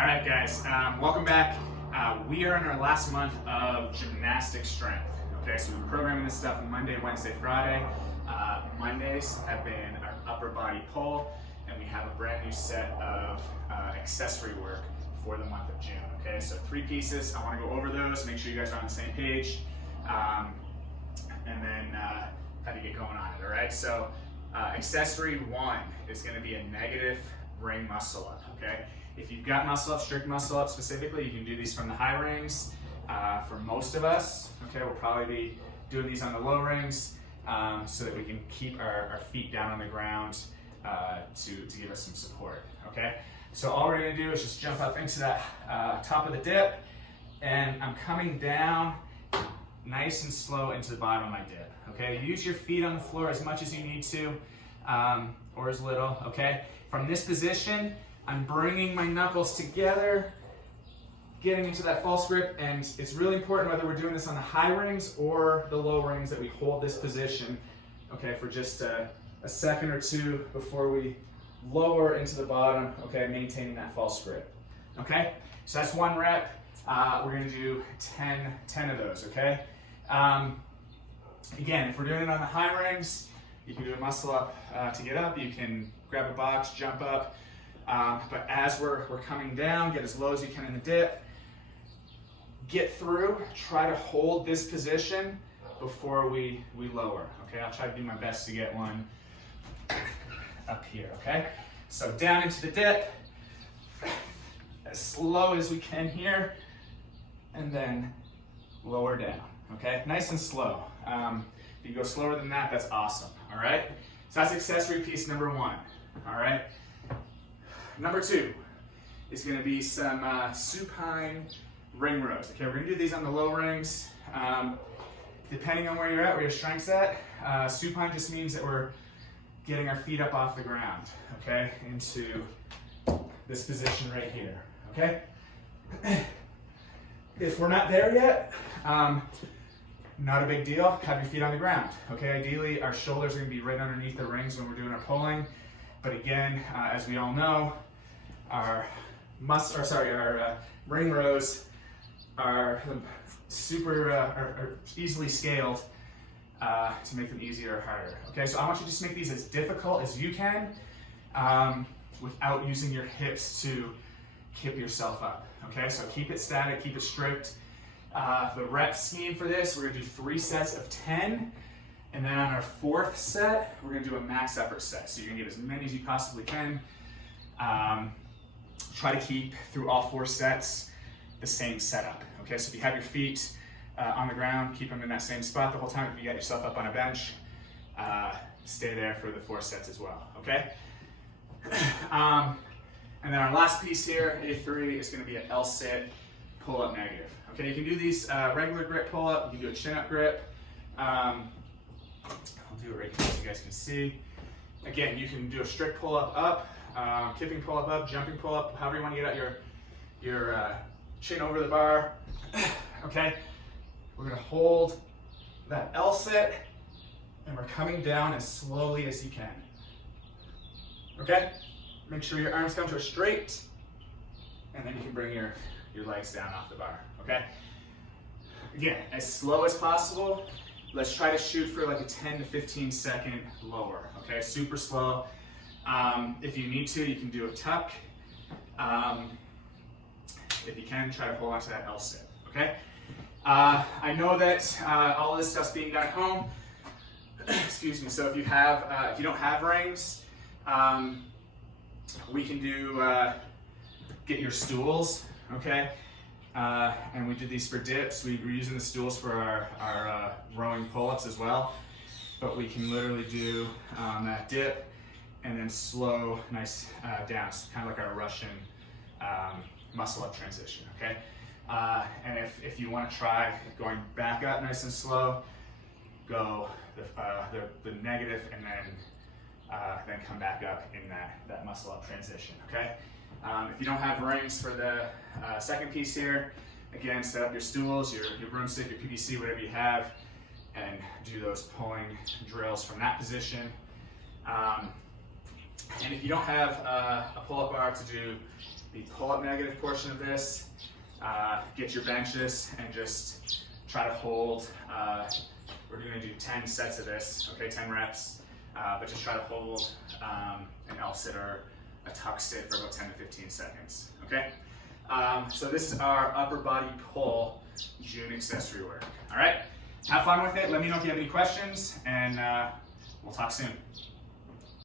All right, guys, welcome back. We are in our last month of gymnastic strength. Okay, so we've been programming this stuff Monday, Wednesday, Friday. Mondays have been our upper body pull, and we have a brand new set of accessory work for the month of June. Okay, so 3 pieces. I want to go over those, make sure you guys are on the same page, and then how to get going on it. All right, so accessory 1 is going to be a negative ring muscle up. Okay. If you've got muscle up, strict muscle up specifically, you can do these from the high rings. For most of us, okay, we'll probably be doing these on the low rings so that we can keep our feet down on the ground to give us some support, okay? So all we're gonna do is just jump up into that top of the dip, and I'm coming down nice and slow into the bottom of my dip, okay? Use your feet on the floor as much as you need to, or as little, okay? From this position, I'm bringing my knuckles together, getting into that false grip, and it's really important whether we're doing this on the high rings or the low rings that we hold this position, okay, for just a second or two before we lower into the bottom, okay, maintaining that false grip, okay? So that's 1 rep. We're gonna do 10 of those, okay? Again, if we're doing it on the high rings, you can do a muscle up to get up, you can grab a box, jump up, but as we're coming down, get as low as you can in the dip, get through, try to hold this position before we lower, okay? I'll try to do my best to get one up here, okay? So down into the dip, as slow as we can here, and then lower down, okay? Nice and slow. If you go slower than that, that's awesome, all right? So that's accessory piece number 1, all right? Number 2 is going to be some supine ring rows. Okay, we're going to do these on the low rings. Depending on where you're at, where your strength's at, supine just means that we're getting our feet up off the ground, okay, into this position right here, okay? If we're not there yet, not a big deal, have your feet on the ground, okay? Ideally, our shoulders are going to be right underneath the rings when we're doing our pulling, but again, as we all know, our ring rows are are easily scaled to make them easier or harder. Okay, so I want you to just make these as difficult as you can without using your hips to kip yourself up. Okay, so keep it static, keep it strict. The rep scheme for this, we're gonna do 3 sets of 10, and then on our 4th set, we're gonna do a max effort set. So you're gonna get as many as you possibly can. Try to keep through all 4 sets the same setup. Okay, so if you have your feet on the ground, keep them in that same spot the whole time. If you get yourself up on a bench, stay there for the 4 sets as well, okay? And then our last piece here, A3, is gonna be an L-sit pull-up negative. Okay, you can do these regular grip pull-up, you can do a chin-up grip. I'll do it right here so you guys can see. Again, you can do a strict pull-up up, kipping pull-up up, jumping pull-up, however you want to get out your chin over the bar. Okay, we're going to hold that L sit, and we're coming down as slowly as you can. Okay, make sure your arms come to a straight, and then you can bring your legs down off the bar. Okay, again, as slow as possible. Let's try to shoot for like a 10 to 15 second lower, okay? Super slow. If you need to, you can do a tuck. If you can, try to hold on to that L sit, okay? I know that all of this stuff's being done at home. Excuse me, so if you don't have rings, we can get your stools, okay? And we did these for dips. We're using the stools for our rowing pull-ups as well. But we can literally do that dip and then slow, nice down. It's kind of like our Russian muscle-up transition, okay? And if you want to try going back up nice and slow, go the negative and then come back up in that muscle-up transition, okay? If you don't have rings for the 2nd piece here, again, set up your stools, your broomstick, your PVC, whatever you have, and do those pulling drills from that position. And if you don't have a pull-up bar to do the pull-up negative portion of this. Get your benches and just try to hold. We're going to do 10 sets of this, okay, 10 reps, but just try to hold an L-sit or a tuck sit for about 10 to 15 seconds, okay? So this is our upper body pull June accessory work, all right? Have fun with it. Let me know if you have any questions, and we'll talk soon.